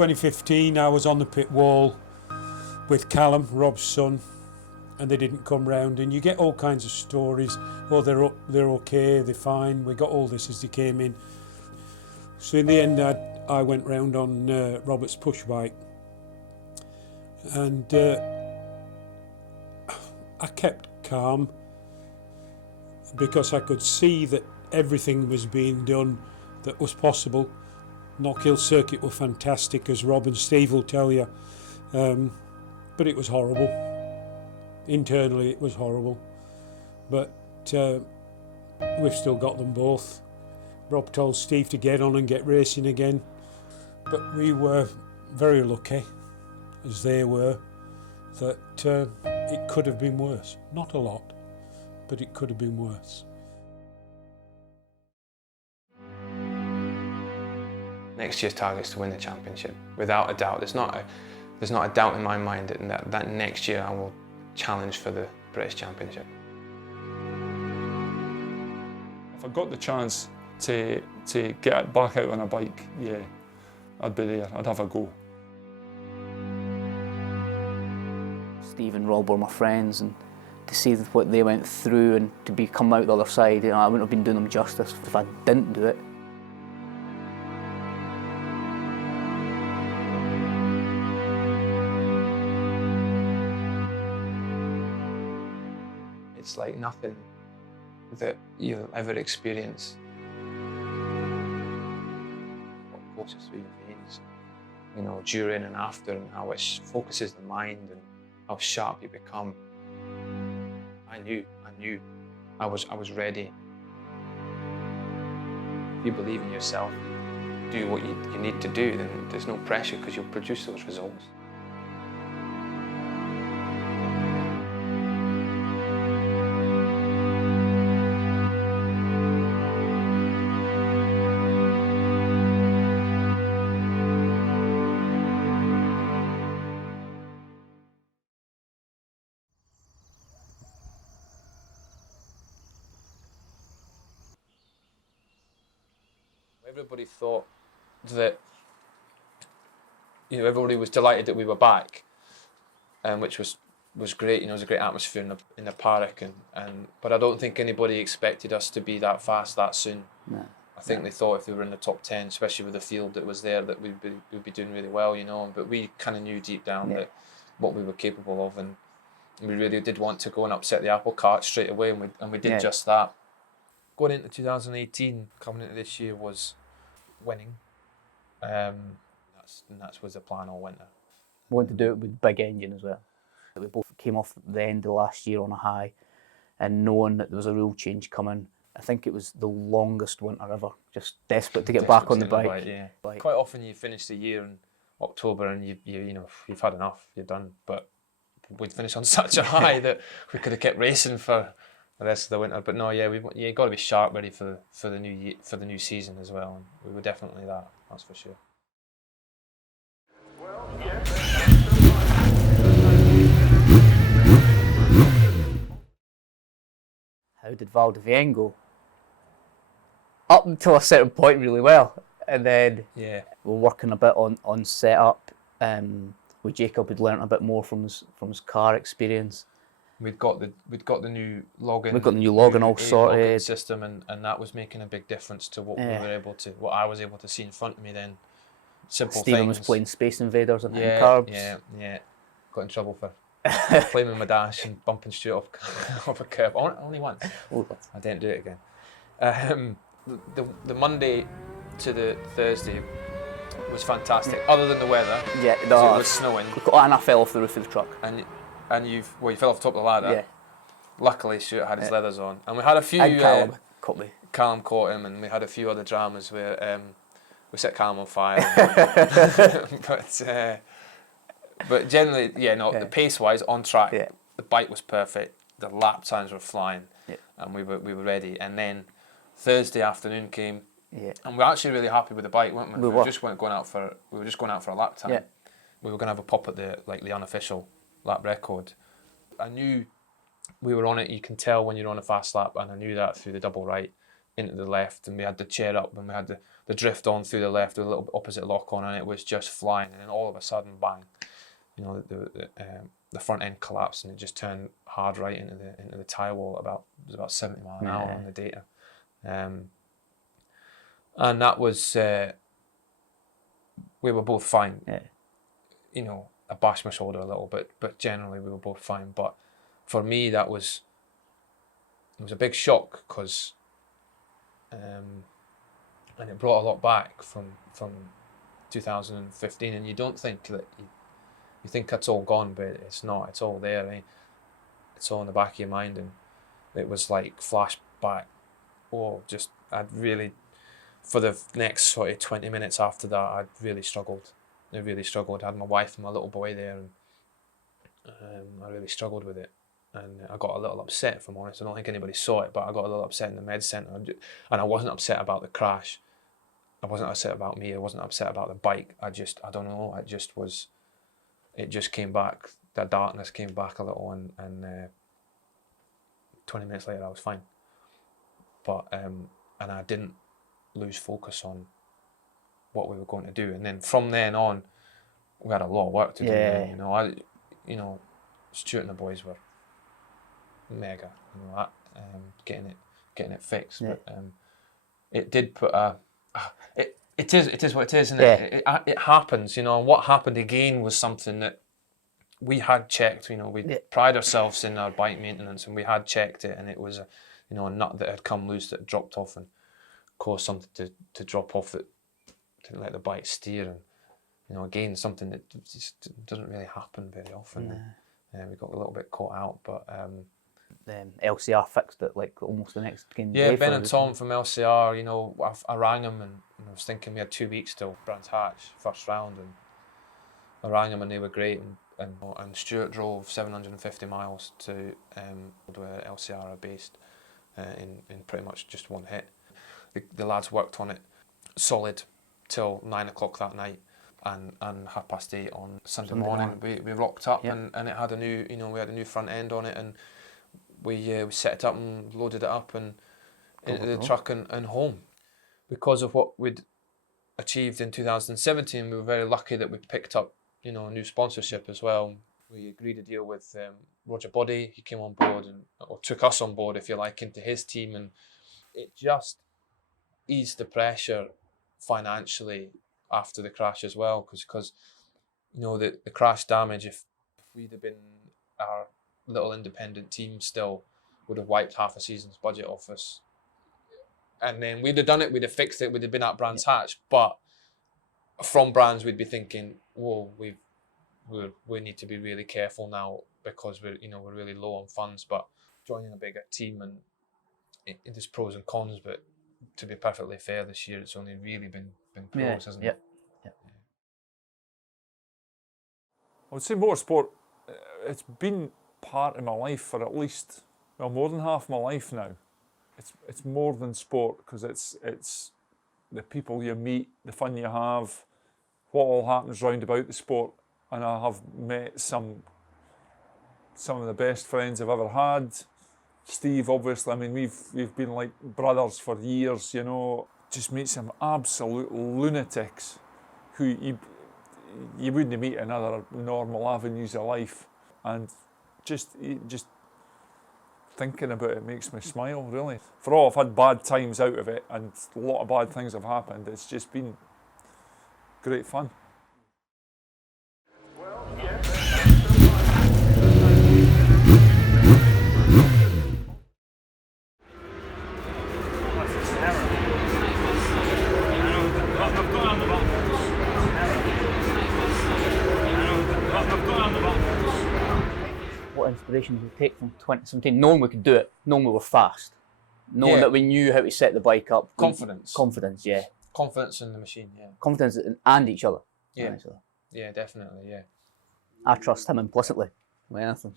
2015, I was on the pit wall with Callum, Rob's son, and they didn't come round. And you get all kinds of stories. Oh, they're okay, they're fine. We got all this as they came in. So in the end, I went round on Robert's push bike, and I kept calm because I could see that everything was being done that was possible. Knockhill circuit were fantastic, as Rob and Steve will tell you, but it was horrible. Internally it was horrible, but we've still got them both. Rob told Steve to get on and get racing again, but we were very lucky, as they were, that it could have been worse. Not a lot, but it could have been worse. Next year's target is to win the championship, without a doubt. There's not a doubt in my mind that next year I will challenge for the British Championship. If I got the chance to get back out on a bike, yeah, I'd be there, I'd have a go. Steve and Rob were my friends, and to see what they went through and to come out the other side, I wouldn't have been doing them justice if I didn't do it. It's like nothing that you'll ever experience. What courses through your veins, you know, during and after, and how it focuses the mind and how sharp you become. I knew I was ready. If you believe in yourself, do what you need to do, then there's no pressure because you'll produce those results. Everybody thought that, you know, everybody was delighted that we were back, which was great. You know, it was a great atmosphere in the paddock, but I don't think anybody expected us to be that fast that soon. No. I think they thought if we were in the top 10, especially with the field that was there, that we'd be doing really well, you know. But we kind of knew deep down that what we were capable of, and we really did want to go and upset the apple cart straight away, and we did just that. Going into 2018, coming into this year was winning. That's was the plan all winter. We wanted to do it with big engine as well. We both came off the end of last year on a high, and knowing that there was a rule change coming, I think it was the longest winter ever. Just desperate to get back on the bike. Yeah. Quite often you finish the year in October and you know you've had enough, you're done. But we'd finished on such a high that we could have kept racing for the rest of the winter. But no, you got to be sharp, ready for the new year, for the new season as well. And we were definitely that. That's for sure. How did Valdivien go? Up until a certain point, really well, and then we're working a bit on setup. With Jacob, we'd learnt a bit more from his car experience. We'd got the new login. We've got the new login all sorted. System, and that was making a big difference to what what I was able to see in front of me then. Simple Stephen things. was playing Space Invaders and hitting curbs. Yeah. Got in trouble for flaming my dash and bumping Stuart off a curb. Only once. I didn't do it again. The Monday to the Thursday was fantastic. Other than the weather, it was snowing. And I fell off the roof of the truck. And you fell off the top of the ladder. Yeah. Luckily, Stuart had his leathers on, and we had a few. And Callum caught me. Callum caught him, and we had a few other dramas where we set Callum on fire. But generally, the pace-wise, on track. Yeah. The bike was perfect. The lap times were flying, and we were ready. And then Thursday afternoon came, and we were actually really happy with the bike, weren't we? We were just going out for a lap time. Yeah. We were going to have a pop at the unofficial lap record. I knew we were on it. You can tell when you're on a fast lap, and I knew that through the double right. into the left, and we had the chair up, and we had the drift on through the left with a little bit opposite lock on, and it was just flying. And then all of a sudden, bang! You know, the front end collapsed, and it just turned hard right into the tyre wall. It was about 70 mile an hour on the data, and that was we were both fine. Yeah. You know, I bashed my shoulder a little bit, but generally we were both fine. But for me, it was a big shock, because and it brought a lot back from 2015. And you don't think that you think that's all gone, but it's not. It's all there. Eh? It's all in the back of your mind, and it was like flashback. Oh, just I'd really, for the next sort of 20 minutes after that, I'd really struggled. I really struggled. I had my wife and my little boy there, and I really struggled with it. And I got a little upset, if I'm honest. I don't think anybody saw it, but I got a little upset in the med centre. And I wasn't upset about the crash. I wasn't upset about me. I wasn't upset about the bike. I don't know. It just came back. The darkness came back a little, and 20 minutes later I was fine. But and I didn't lose focus on what we were going to do. And then from then on, we had a lot of work to do. Then, you know, Stuart and the boys were mega, you know, getting it fixed. Yeah. But it did put it is what it is, isn't it? It happens, you know. And what happened again was something that we had checked. You know, we pride ourselves in our bike maintenance, and we had checked it, and it was a nut that had come loose that had dropped off and caused something to drop off that didn't let the bike steer. And you know, again, something that just doesn't really happen very often. We got a little bit caught out, but LCR fixed it like almost the next game. Yeah, Ben and Tom from LCR, you know, I rang him, and I was thinking we had 2 weeks till Brands Hatch, first round, and I rang them and they were great, and Stuart drove 750 miles to where LCR are based in pretty much just one hit. The lads worked on it solid till 9 o'clock that night, and 8:30 on Sunday morning we rocked up, and it had a new, you know, we had a new front end on it, and we set it up and loaded it up and into the truck and home. Because of what we'd achieved in 2017, we were very lucky that we picked up, you know, a new sponsorship as well. We agreed a deal with Roger Body. He came on board or took us on board, if you like, into his team, and it just eased the pressure financially after the crash as well, because you know, the crash damage, if we'd have been our little independent team, still would have wiped half a season's budget off us. And then we'd have done it, we'd have fixed it, we'd have been at Brands Hatch, but from Brands we'd be thinking, whoa, we need to be really careful now, because we're really low on funds. But joining a bigger team, and there's pros and cons, but to be perfectly fair, this year it's only really been pros, hasn't it? I would say motorsport, it's been part of my life for at least, well, more than half my life now. It's more than sport, because it's the people you meet, the fun you have, what all happens round about the sport. And I have met some of the best friends I've ever had. Steve, obviously, I mean, we've been like brothers for years, you know. Just meet some absolute lunatics who you wouldn't meet in other normal avenues of life. And just thinking about it makes me smile, really. For all I've had bad times out of it, and a lot of bad things have happened, it's just been great fun. What inspiration did we take from 2017? Knowing we could do it, knowing we were fast, knowing that we knew how to set the bike up. Confidence. Confidence, yeah. Confidence in the machine, yeah. Confidence and each other. Yeah. Yeah, definitely, yeah. I trust him implicitly. Anything.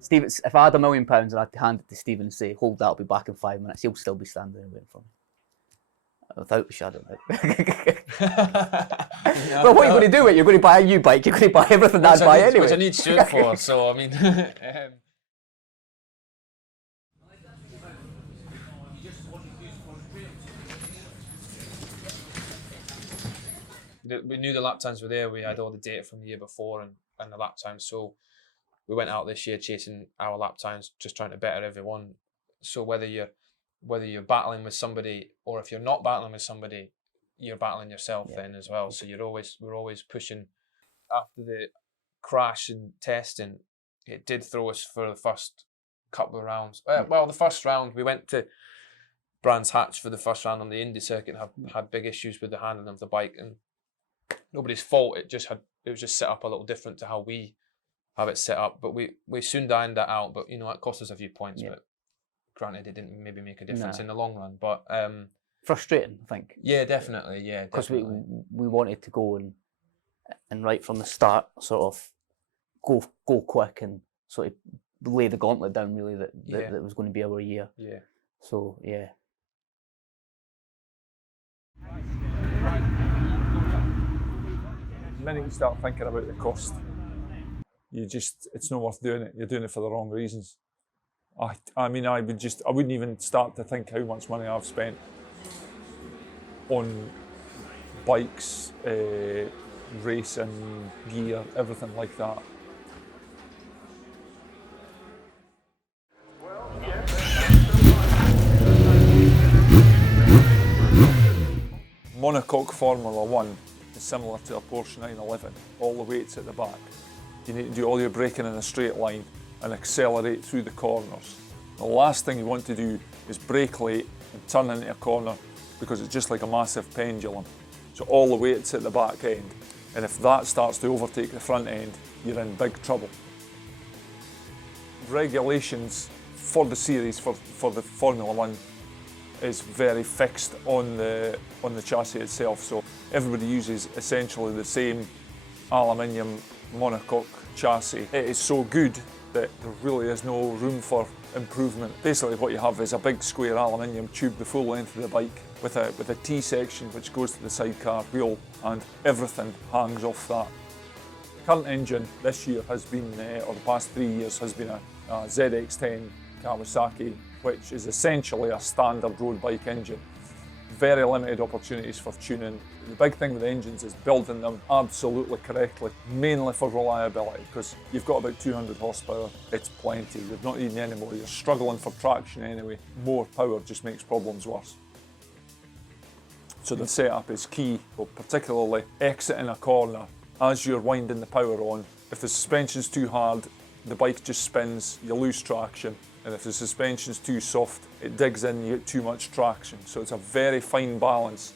Steve, if I had £1 million and I'd hand it to Stephen and say, hold that, I'll be back in 5 minutes, he'll still be standing there waiting for me. Without a shadow of doubt. Well, what are you going to do with it? You're going to buy a new bike, you're going to buy everything I'd buy anyway. Which I need Stuart for, so I mean... we knew the lap times were there. We had all the data from the year before and the lap times. So we went out this year chasing our lap times, just trying to better everyone. So whether you're battling with somebody or if you're not battling with somebody, you're battling yourself then as well. So we're always pushing. After the crash and testing, it did throw us for the first couple of rounds. Well, the first round we went to Brands Hatch for the first round on the Indy circuit and had big issues with the handling of the bike, and nobody's fault. It was just set up a little different to how we have it set up. But we soon dined that out. But it cost us a few points. But granted, it didn't maybe make a difference in the long run. But frustrating, I think. Yeah, definitely. Yeah, because we wanted to go and right from the start, sort of go quick and sort of lay the gauntlet down. Really, that was going to be our year. Yeah. So yeah. The minute you start thinking about the cost, it's not worth doing it. You're doing it for the wrong reasons. I wouldn't even start to think how much money I've spent on bikes, racing gear, everything like that. Monocoque Formula 1 is similar to a Porsche 911. All the weight's at the back. You need to do all your braking in a straight line and accelerate through the corners. The last thing you want to do is brake late and turn into a corner because it's just like a massive pendulum. So all the weight's at the back end, and if that starts to overtake the front end, you're in big trouble. Regulations for the series, for the Formula 1, is very fixed on the chassis itself. So everybody uses essentially the same aluminium monocoque chassis. It is so good that there really is no room for improvement. Basically what you have is a big square aluminium tube the full length of the bike with a T section which goes to the sidecar wheel, and everything hangs off that. The current engine this year has been, or the past 3 years, has been a ZX10 Kawasaki, which is essentially a standard road bike engine. Very limited opportunities for tuning. The big thing with engines is building them absolutely correctly, mainly for reliability, because you've got about 200 horsepower, it's plenty. You're not needing any more, you're struggling for traction anyway. More power just makes problems worse. So the setup is key, but particularly exiting a corner as you're winding the power on. If the suspension's too hard, the bike just spins, you lose traction. And if the suspension's too soft, it digs in, you get too much traction. So it's a very fine balance.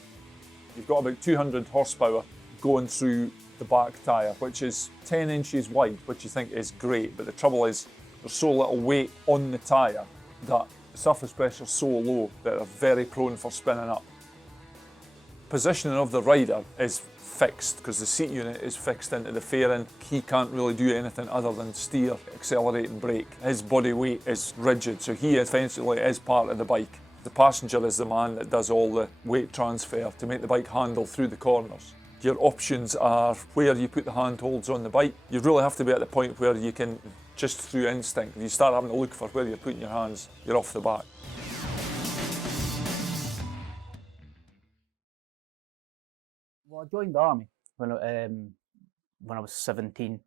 You've got about 200 horsepower going through the back tyre, which is 10 inches wide, which you think is great. But the trouble is, there's so little weight on the tyre that the surface pressure is so low that they're very prone for spinning up. Positioning of the rider is fixed because the seat unit is fixed into the fairing. He can't really do anything other than steer, accelerate and brake. His body weight is rigid, so he essentially is part of the bike. The passenger is the man that does all the weight transfer to make the bike handle through the corners. Your options are where you put the handholds on the bike. You really have to be at the point where you can, just through instinct, if you start having to look for where you're putting your hands, you're off the back. Well, I joined the army when I was 17.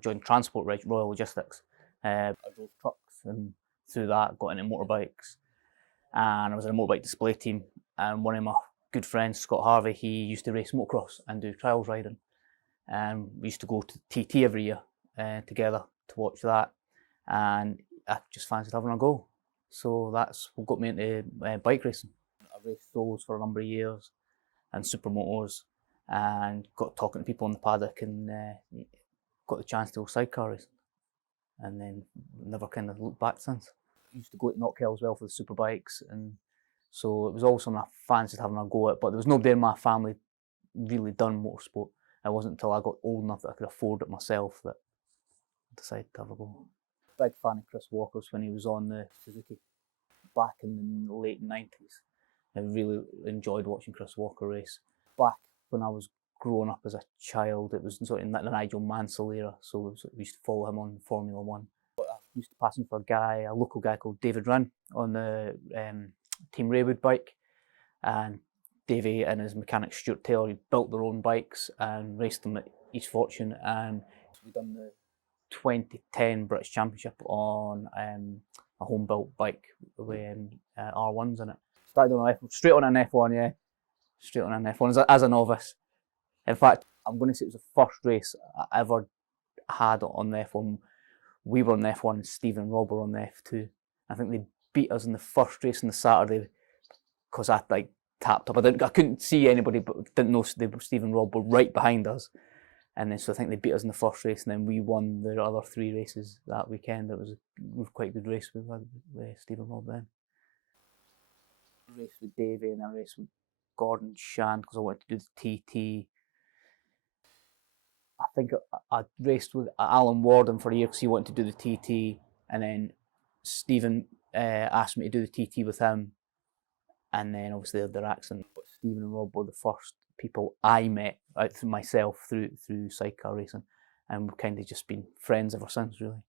Joined Transport Royal Logistics. I drove trucks, and through that got into motorbikes. And I was in a motorbike display team. And one of my good friends, Scott Harvey, he used to race motocross and do trials riding. And we used to go to TT every year together to watch that. And I just fancied having a go. So that's what got me into bike racing. I raced solos for a number of years and supermotors, and got talking to people in the paddock, and got the chance to go sidecar racing, and then never kind of looked back since. I used to go to Knockhill as well for the superbikes, and so it was always something I fancied having a go at, but there was nobody in my family really done motorsport. It wasn't until I got old enough that I could afford it myself that I decided to have a go. Big fan of Chris Walker's when he was on the Suzuki back in the late 90s. I really enjoyed watching Chris Walker race. Back when I was growing up as a child, it was sort of in the Nigel Mansell era, so we used to follow him on Formula 1. But I used to pass him for a local guy called David Run on the Team Raywood bike, and Davey and his mechanic Stuart Taylor built their own bikes and raced them at East Fortune, and we've done the 2010 British Championship on a home built bike with R1s in it. Started on straight on an F1, yeah, straight on an F1 as a novice. In fact, I'm going to say it was the first race I ever had on the F1. We were on the F1 and Steve and Rob were on the F2. I think they beat us in the first race on the Saturday because I tapped up. I couldn't see anybody, but didn't know Steve and Rob were right behind us. And then so I think they beat us in the first race, and then we won the other 3 races that weekend. It was quite a good race with Steve and Rob then. I raced with Davey and I raced with Gordon Shan because I wanted to do the TT. I think I raced with Alan Warden for a year because he wanted to do the TT, and then Stephen asked me to do the TT with him, and then obviously they had their accident. But Stephen and Rob were the first people I met out through myself through sidecar racing, and we've kind of just been friends ever since, really.